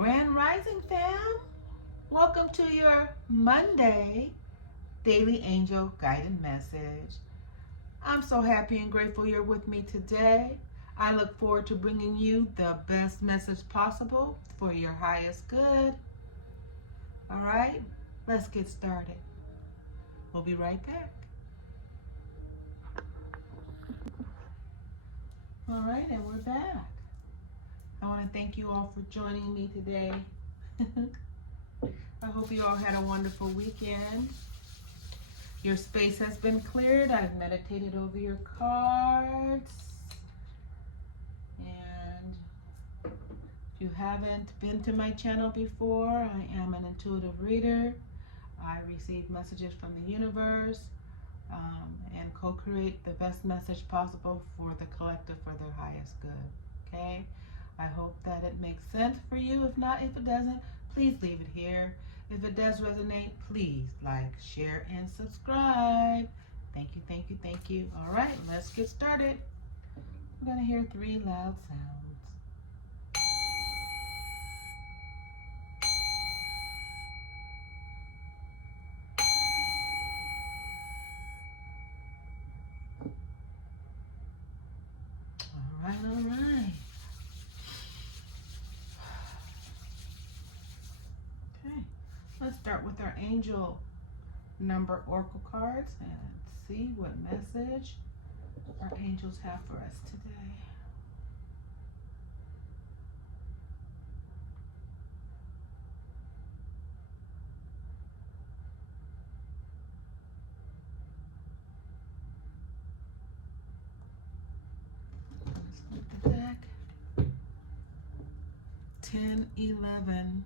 Grand Rising fam, welcome to your Monday Daily Angel Guided Message. I'm so happy and grateful you're with me today. I look forward to bringing you the best message possible for your highest good. All right, let's get started. We'll be right back. All right, and we're back. I want to thank you all for joining me today. I hope you all had a wonderful weekend. Your space has been cleared. I've meditated over your cards. And if you haven't been to my channel before, I am an intuitive reader. I receive messages from the universe and co-create the best message possible for the collective for their highest good. Okay? I hope that it makes sense for you. If not, if it doesn't, please leave it here. If it does resonate, please like, share, and subscribe. Thank you, thank you, thank you. All right, let's get started. We're going to hear 3 loud sounds. All right, all right. Okay, let's start with our angel number oracle cards and see what message our angels have for us today. Let's look at the deck. 10, 11.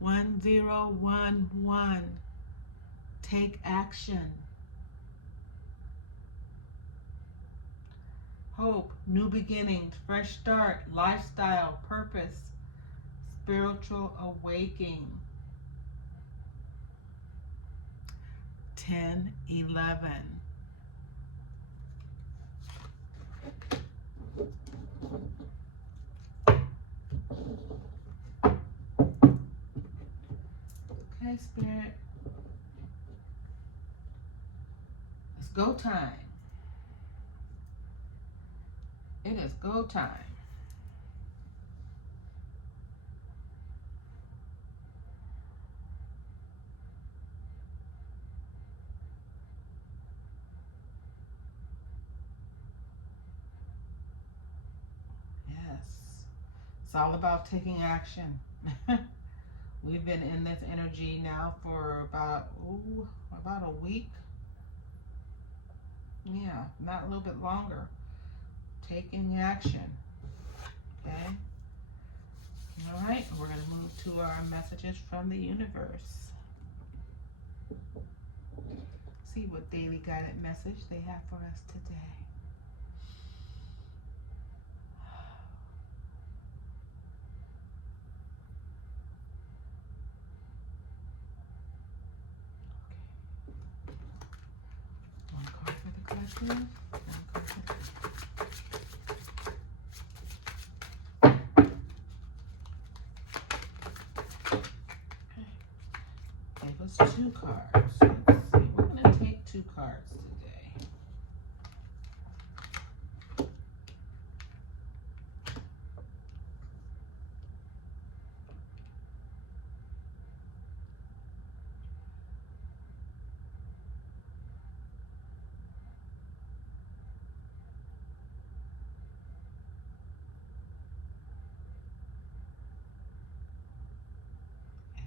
1011. Take action. Hope, new beginnings, fresh start, lifestyle, purpose, spiritual awakening. 10, 11. Okay, Spirit. It's go time. It is go time. Yes. It's all about taking action. We've been in this energy now for about a week. Yeah, not a little bit longer. Taking action. Okay. All right, we're going to move to our messages from the universe. See what daily guided message they have for us today. Okay. One card for the collective. One card for the gave us 2 cards. Let's see. We're going to take 2 cards today.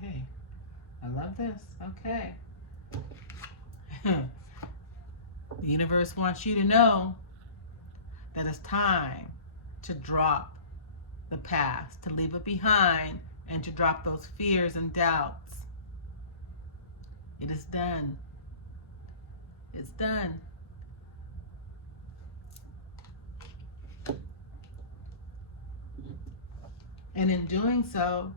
Hey, I love this. Okay. The universe wants you to know that it's time to drop the past, to leave it behind, and to drop those fears and doubts. It is done. It's done. And in doing so,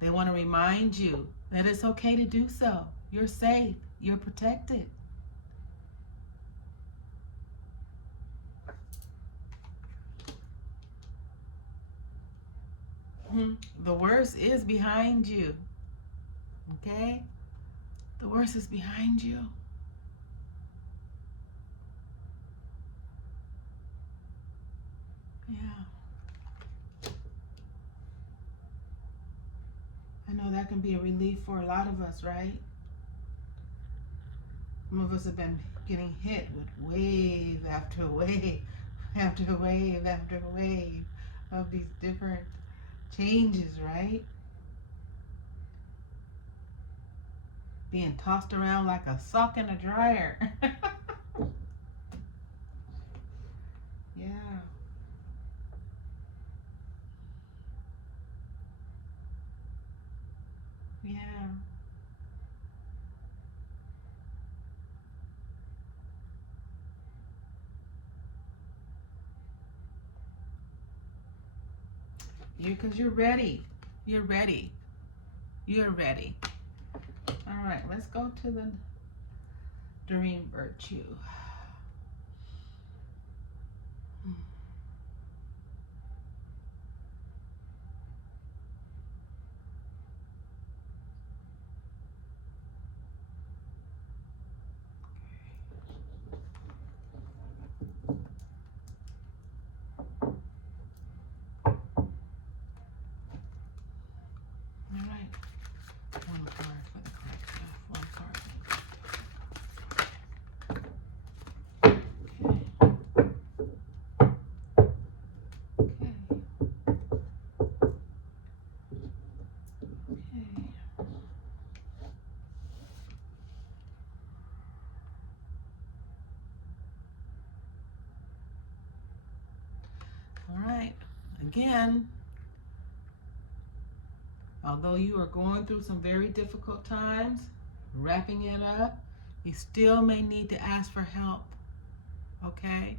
they want to remind you that it's okay to do so. You're safe. You're protected. The worst is behind you. Okay? The worst is behind you. Yeah. I know that can be a relief for a lot of us, right? Some of us have been getting hit with wave after wave after wave after wave of these different changes, right? Being tossed around like a sock in a dryer. Yeah. Yeah. Because you're ready. You're ready. You're ready. All right, let's go to the dream virtue. All right. One card for the collective. One card. Okay. Okay. All right. Again, although you are going through some very difficult times, wrapping it up, you still may need to ask for help. Okay?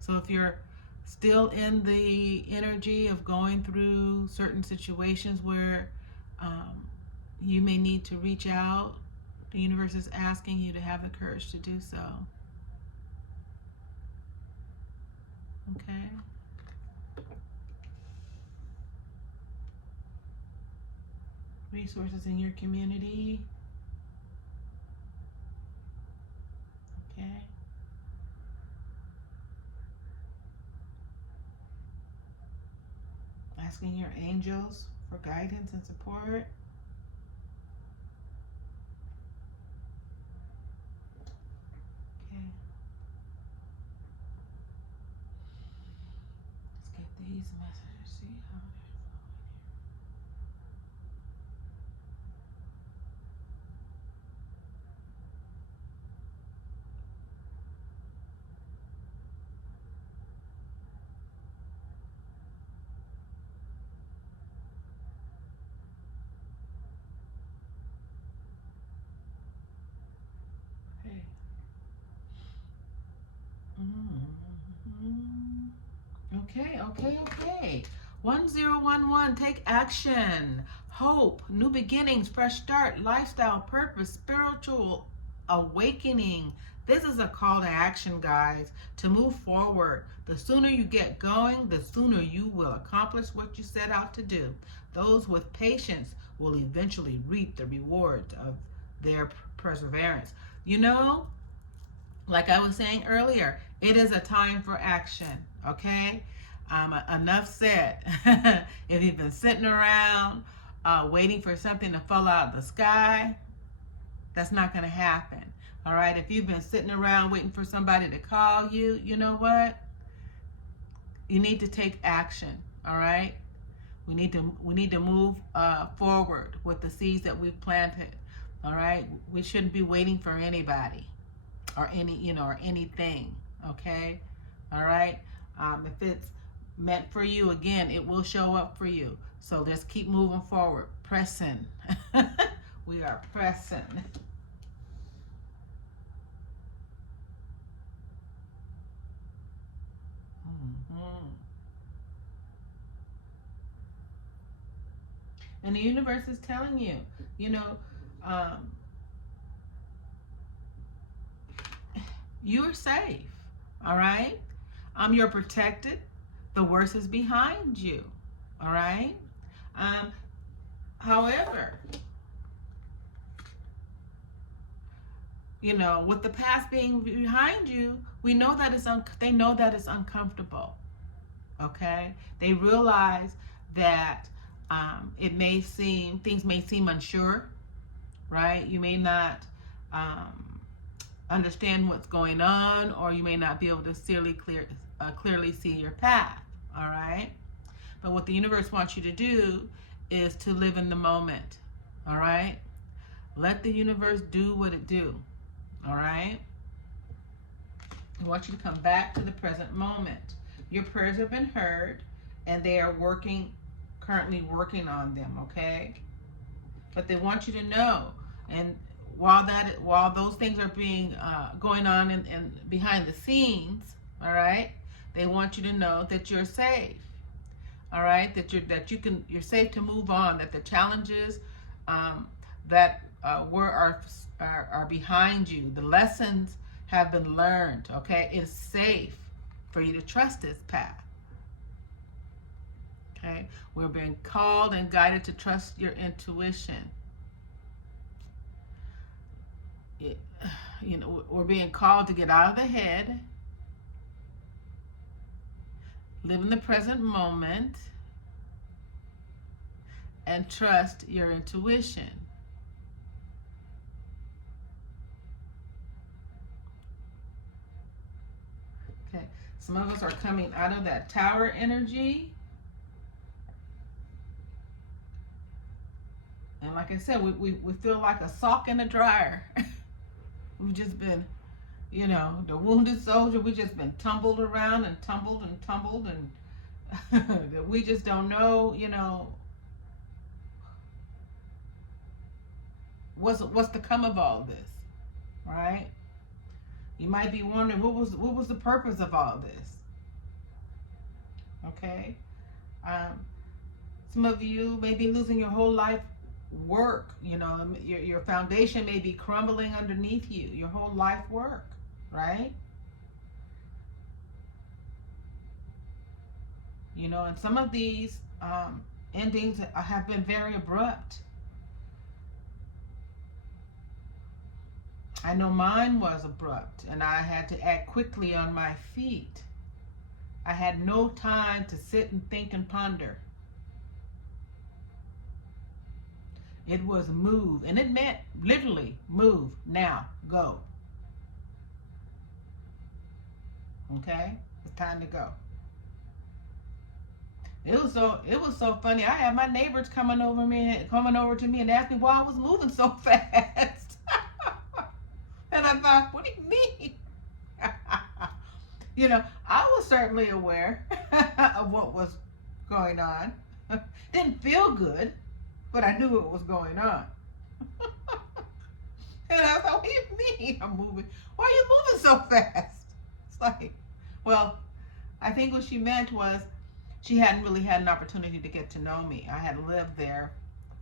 So if you're still in the energy of going through certain situations where you may need to reach out, the universe is asking you to have the courage to do so. Okay? Resources in your community. Okay? Asking your angels for guidance and support. Okay. Let's get these messages, see how they're flowing. Okay. Okay. 1011, take action. Hope, new beginnings, fresh start, lifestyle, purpose, spiritual awakening. This is a call to action, guys, to move forward. The sooner you get going, the sooner you will accomplish what you set out to do. Those with patience will eventually reap the rewards of their perseverance. You know, like I was saying earlier, it is a time for action, okay? Enough said. If you've been sitting around waiting for something to fall out of the sky, that's not going to happen. All right? If you've been sitting around waiting for somebody to call you, you know what? You need to take action. All right? We need to move forward with the seeds that we've planted. All right? We shouldn't be waiting for anybody or or anything. Okay? All right? If it's meant for you, again, it will show up for you. So just keep moving forward, pressing. We are pressing. Mm-hmm. And the universe is telling you, um, you're safe. All right? You're protected. The worst is behind you. All right. However, with the past being behind you, we know that they know that it's uncomfortable. Okay, they realize that things may seem unsure, right? You may not understand what's going on, or you may not be able to clearly see your path. All right, but what the universe wants you to do is to live in the moment. All right, let the universe do what it do. All right, I want you to come back to the present moment. Your prayers have been heard, and they are currently working on them. Okay, but they want you to know, and while those things are being going on and behind the scenes, all right, they want you to know that you're safe. All right, you're safe to move on. That the challenges that are behind you, the lessons have been learned. Okay, it's safe for you to trust this path. Okay, we're being called and guided to trust your intuition. We're being called to get out of the head, live in the present moment, and trust your intuition. Okay, some of us are coming out of that tower energy. And like I said, we feel like a sock in a dryer. We've just been, the wounded soldier, we've just been tumbled around and tumbled and tumbled, and we just don't know, what's to come of all this, right? You might be wondering, what was the purpose of all this? Okay, some of you may be losing your whole life work. Your foundation may be crumbling underneath you, your whole life work, right? And some of these endings have been very abrupt. I know mine was abrupt, and I had to act quickly on my feet. I had no time to sit and think and ponder. It was move, and it meant literally move, now, go. Okay, it's time to go. It was so funny. I had my neighbors coming over to me and asked me why I was moving so fast. And I thought, what do you mean? I was certainly aware of what was going on. Didn't feel good, but I knew what was going on. And I thought, what do you mean I'm moving? Why are you moving so fast? It's like, well, I think what she meant was she hadn't really had an opportunity to get to know me. I had lived there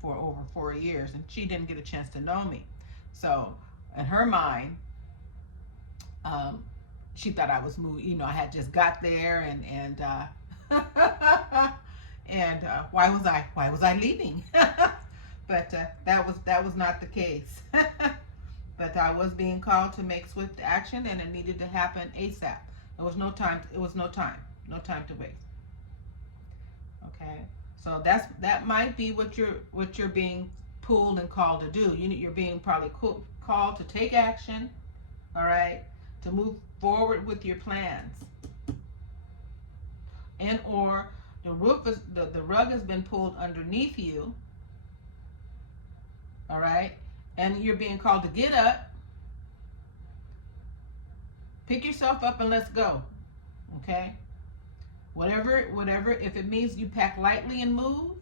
for over 4 years, and she didn't get a chance to know me. So in her mind, she thought I was moving. I had just got there, and and why was I leaving? But that was not the case. But I was being called to make swift action, and it needed to happen ASAP. There was no time. No time to waste. Okay, so that might be what you're being pulled and called to do. You're being probably called to take action. All right, to move forward with your plans, and or the rug has been pulled underneath you. All right, and you're being called to get up, pick yourself up, and let's go. Okay, whatever. If it means you pack lightly and move,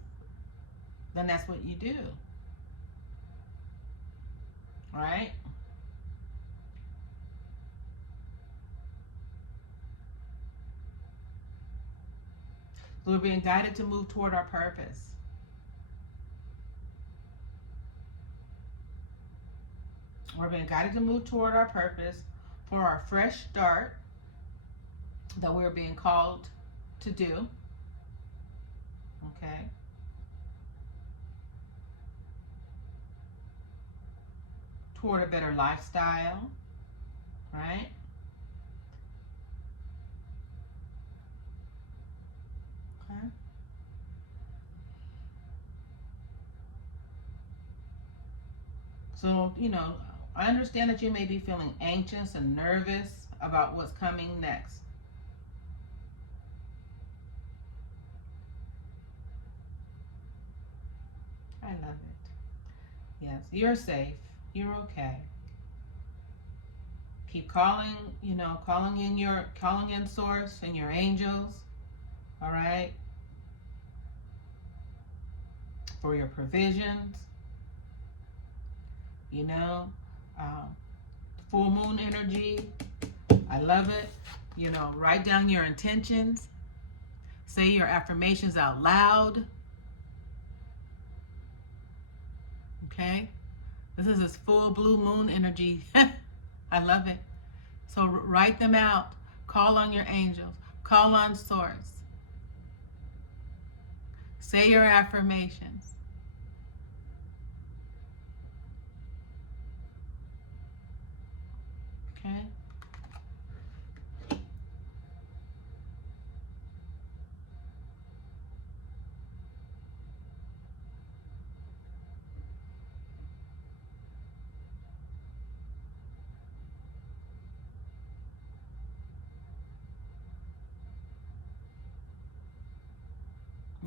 then that's what you do. All right. So we're being guided to move toward our purpose. We're being guided to move toward our purpose for our fresh start that we're being called to do. Okay? Toward a better lifestyle, right? Okay? So, I understand that you may be feeling anxious and nervous about what's coming next. I love it. Yes, you're safe. You're okay. Keep calling, calling in source and your angels, all right, for your provisions, you know, um, full moon energy. I love it. Write down your intentions. Say your affirmations out loud. Okay? This is this full blue moon energy. I love it. So write them out. Call on your angels. Call on source. Say your affirmations. Okay?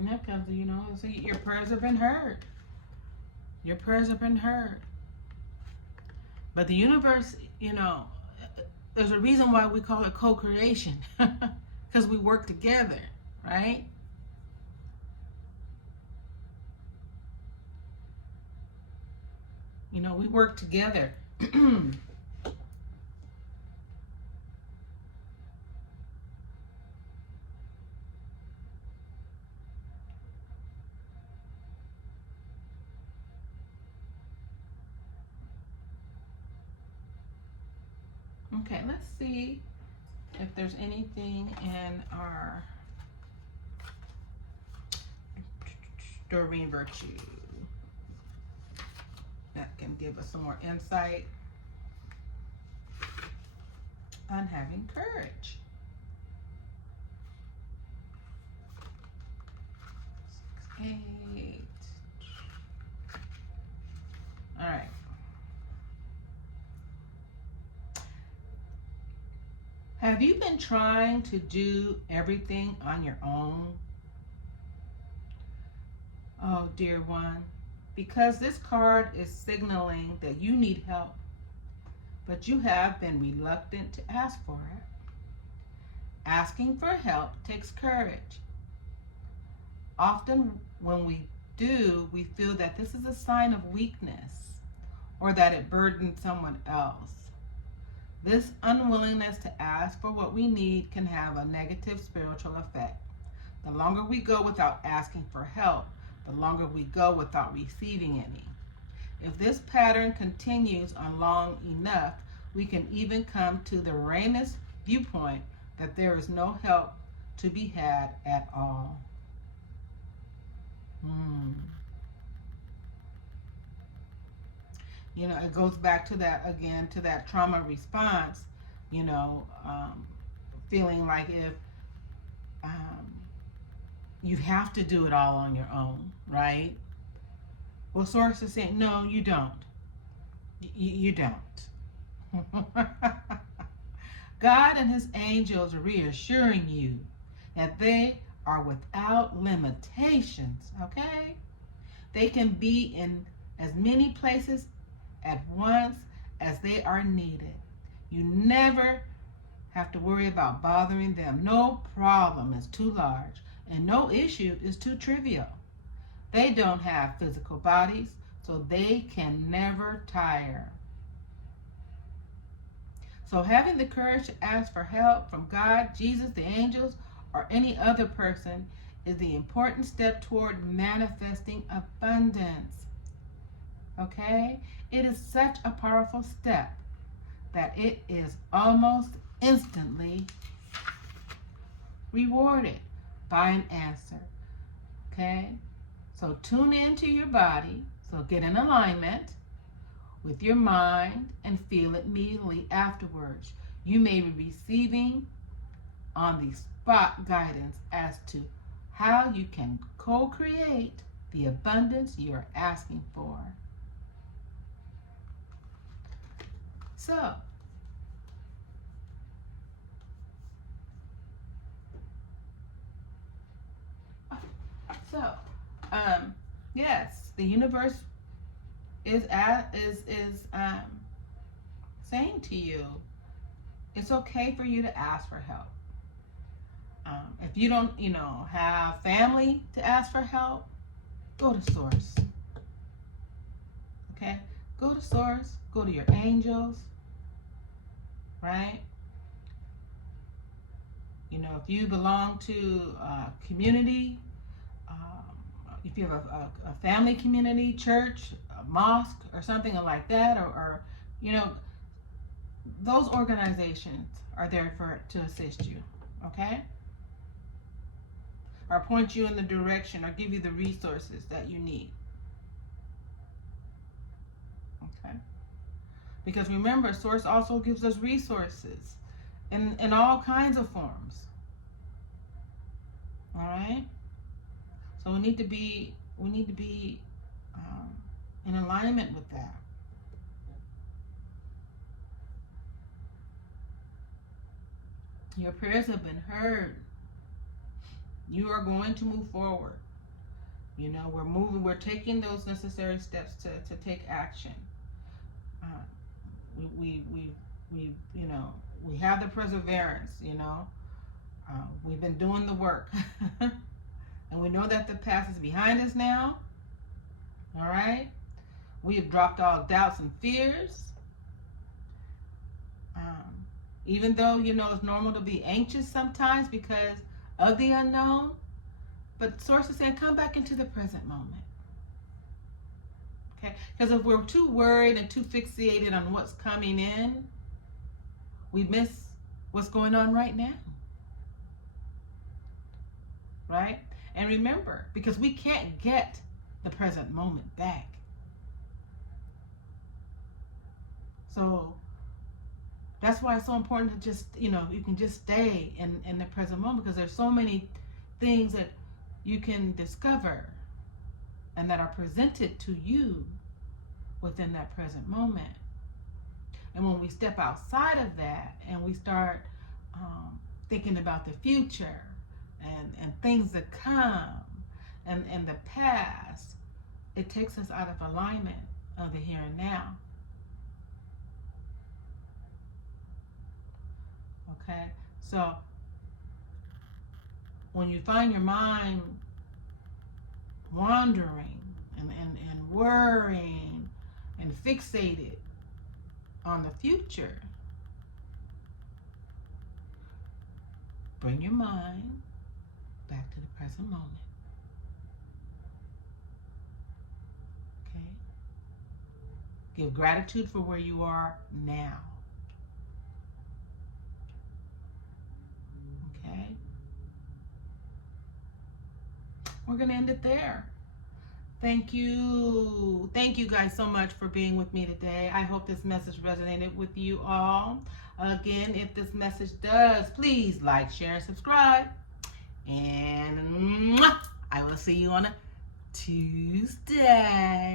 Yeah, because, so your prayers have been heard. Your prayers have been heard. But the universe, there's a reason why we call it co-creation. Because we work together, right? We work together. Okay, let's see if there's anything in our Doreen Virtue that can give us some more insight on having courage. 6, 8. All right. Have you been trying to do everything on your own? Oh, dear one, because this card is signaling that you need help, but you have been reluctant to ask for it. Asking for help takes courage. Often when we do, we feel that this is a sign of weakness or that it burdens someone else. This unwillingness to ask for what we need can have a negative spiritual effect. The longer we go without asking for help, the longer we go without receiving any. If this pattern continues on long enough, we can even come to the erroneous viewpoint that there is no help to be had at all. It goes back to that again, to that trauma response, feeling like if you have to do it all on your own, right? Well, Source is saying, no, you don't. You don't. God and his angels are reassuring you that they are without limitations, okay? They can be in as many places at once as they are needed. You never have to worry about bothering them. No problem is too large, and no issue is too trivial. They don't have physical bodies, so they can never tire. So having the courage to ask for help from God, Jesus, the angels, or any other person is the important step toward manifesting abundance. Okay? It is such a powerful step that it is almost instantly rewarded by an answer. Okay? So tune into your body. So get in alignment with your mind and feel it immediately afterwards. You may be receiving on the spot guidance as to how you can co-create the abundance you're asking for. So, yes, the universe is saying to you, it's okay for you to ask for help. If you don't, have family to ask for help, go to Source. Okay, go to Source. Go to your angels. Right. If you belong to a community, if you have a family community, church, a mosque, or something like that, or those organizations are there to assist you, okay? Or point you in the direction or give you the resources that you need. Okay? Because remember, Source also gives us resources in all kinds of forms. All right? So we need to be in alignment with that. Your prayers have been heard. You are going to move forward. We're taking those necessary steps to take action. We have the perseverance, we've been doing the work. And we know that the past is behind us now. All right? We have dropped all doubts and fears. Even though, it's normal to be anxious sometimes because of the unknown. But Source is saying, come back into the present moment. Okay? Because if we're too worried and too fixated on what's coming in, we miss what's going on right now. Right? And remember, because we can't get the present moment back. So that's why it's so important to just, you can just stay in the present moment, because there's so many things that you can discover and that are presented to you within that present moment. And when we step outside of that and we start thinking about the future and things that come and the past, it takes us out of alignment of the here and now. Okay, so when you find your mind wandering and worrying and fixated on the future, bring your mind back to the present moment. Okay? Give gratitude for where you are now. Okay? We're going to end it there. Thank you. Thank you guys so much for being with me today. I hope this message resonated with you all. Again, if this message does, please like, share, and subscribe. And I will see you on a Tuesday.